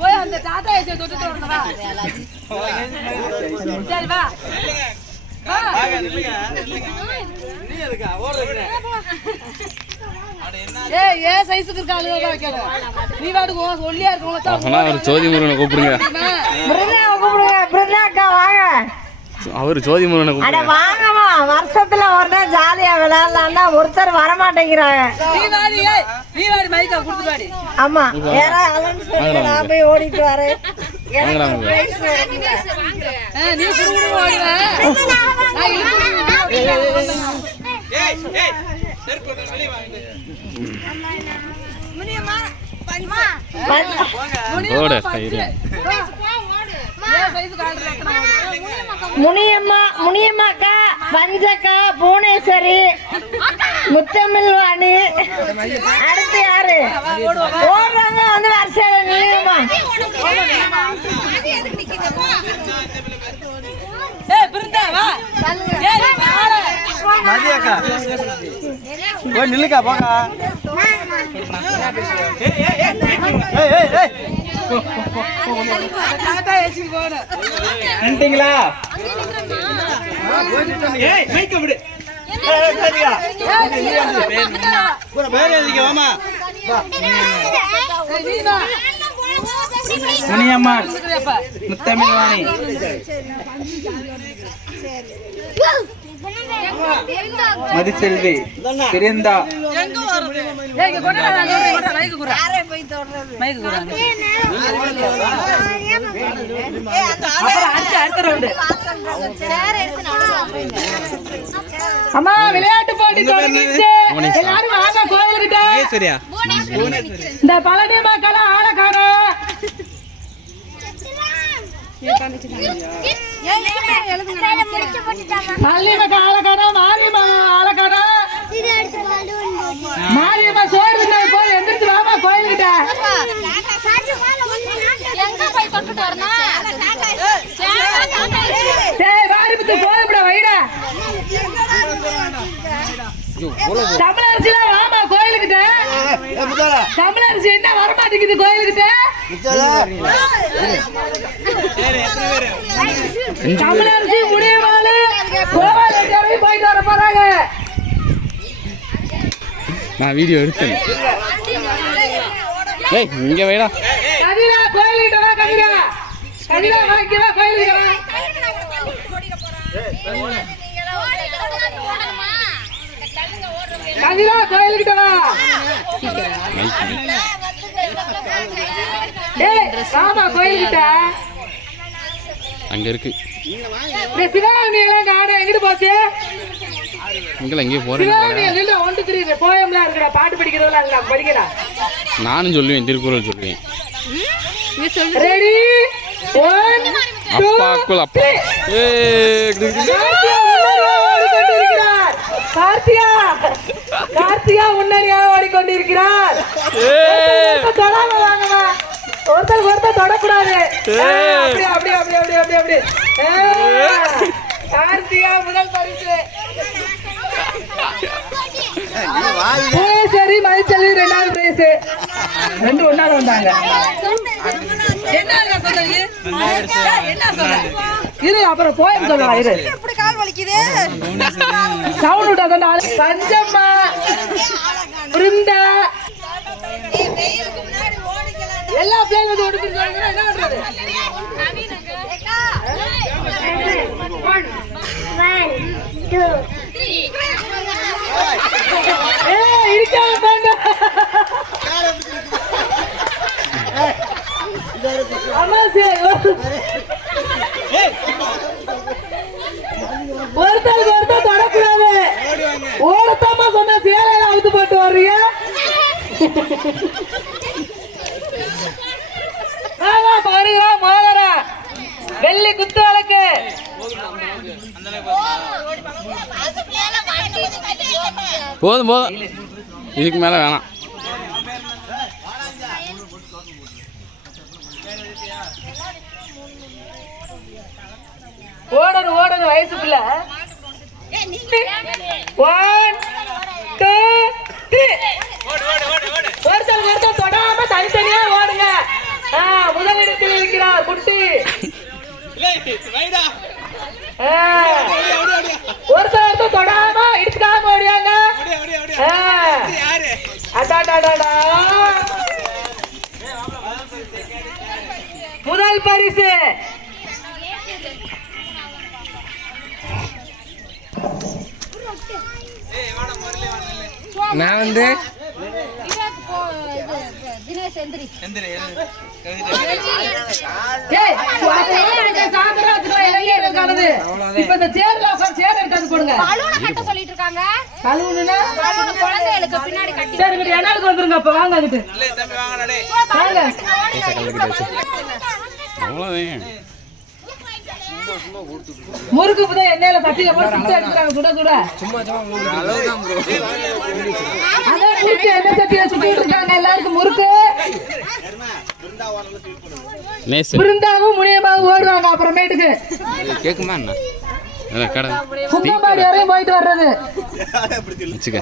போய் அந்த தாத்தா ஏசி தொட்டுட்டு வரணுமா? சரி வா. ஏன் சைஸுக்கு இருக்க ஆளுங்க வைக்கணும். நீ வாடுக்கு ஒல்லியா இருக்கவங்க ஜோதி முருகனை கூப்பிடுங்க. அவரு ஜோதி முருகனை கூப்பிடுங்க. வாங்கம்மா, வருஷத்துல ஒரு நாள் ஜாலியா விளையாடலாம்னா ஒருத்தர் வரமாட்டேங்கிறாங்க. ஆமா, நான் போய் ஓடிட்டு வரேன். முனியம்மாக்கா, பஞ்சக்கா, புவனேஸ்வரி, முத்தமிழ்வாணி, அடுத்து யாரு ஓடுறாங்க வந்து வரிசையில நில்லுமா. நில்லுக்கா போக்கா. நின்ட்டீங்களா? முனியம்மா, முத்தமிழ்வாணி, மதிச்செல்வி, பிருந்தா, அம்மா விளையாட்டு போட்டி தொடங்கிடுச்சு. எல்லாரும் வாங்க கோயிலுக்கிட்ட. இந்த பழனி மக்கள் ஆளை காணோம். பள்ளிமக்க ஆளக்காடா, மாரியம்மா ஆளக்காடா. மாரியம்மா சோறு போய் எந்திரிச்சு வாமா கோயில்கிட்ட. கோயில்பட வைடா. தமிழரசி தான் வாமா கோயிலுக்கிட்ட. தமிழரசி என்ன வரமாட்டேங்குது கோயிலுக்கிட்ட. தமிழரசி முடியவாளு கோவாலேஜ் போயிட்டு வர போறாங்க. நான் வீடியோ எடுத்தேன். ஏய் இங்க வைடா. கதிரா கோயிலுக்கிட்ட வா. கதிரா கதிரா வாங்க வா கோயிலுக்கிட்ட வா. கதிரா கோயிலுக்கிட்ட வா. ஏய் ராமா கோயிலுக்கிட்ட அங்க இருக்கு. இந்த சிவகாமி எல்லாம் காணோம். எங்கிட்டு போச்சு? இங்கெல்லாம் எங்கேயும் போறேன். சிவகாமி எல்லாம் 1 2 3 போயம்லாம் இருக்குடா. பாட்டு படிக்கிறதெல்லாம் இல்ல, படிக்கிறா. நானும் சொல்லுவேன், திருக்குறள் சொல்லுவேன். ரெடி 1 2 அப்பா. கார்த்திகா கார்த்திகா முன்னறியாக ஓடிக்கொண்டிருக்கிறார். ஒருத்தர் தொடக்கூடாது. அப்படி கார்த்திகா முதல் பரிசு. சரி மதிச்செல்வி 2வது பிரைஸ். 2 ஒன்னால வந்தாங்க. இரு அப்புறம் போய் சொல்லலாம். இரு சவுண்ட் விட்டாதான். பஞ்சம்மா, பிருந்தா, எல்லா பிள்ளைங்க வந்து ஓடிட்டு என்ன பண்றது? ஒருத்தருக்கு தொடக்கூடாது. ஓடத்தாமா சொன்ன சேலையில அவுத்து போட்டு வர்றீங்க. பாருங்க மோதரா வெள்ளி குத்து வழக்கு. போதும் இதுக்கு மேல வேணாம். ஓடணும் வயசுக்குள்ள. 1 2 3 ஒருத்தர் தொடாம தனித்தனியா ஓடுங்க. முதலிடத்தில் இருக்கிறார் குட்டி. ஒருத்தர் தொடாம இடிச்சுக்காம ஓடியாங்க. அடாடாடா. முதல் பரிசு நான் வந்து இப்ப இந்த சேர்ல சேர் எடுக்காது போடுங்க. சொல்லிட்டு இருக்காங்க குழந்தைகளுக்கு பின்னாடி கட்டி சரி என்னாலுக்கு வந்துருங்க. அப்ப வாங்க அதுக்கு வாங்க. அவ்வளோதான். முறுக்கு புதை எண்ணெயில தட்டில போட்டு சுத்த எடுத்துறாங்க. சுட சுட அதான் குடிச்சு எண்ணெய் சட்டியில சுத்திட்டு இருக்காங்க எல்லாருக்கும் முறுக்கு. பிருந்தாவும் முனியமாவும் ஓடுவாங்க. அப்புறமேட்டுக்கு கேக்குமா என்ன கடை கும்பமாடி வரையும் போயிட்டு வர்றது வச்சுக்க.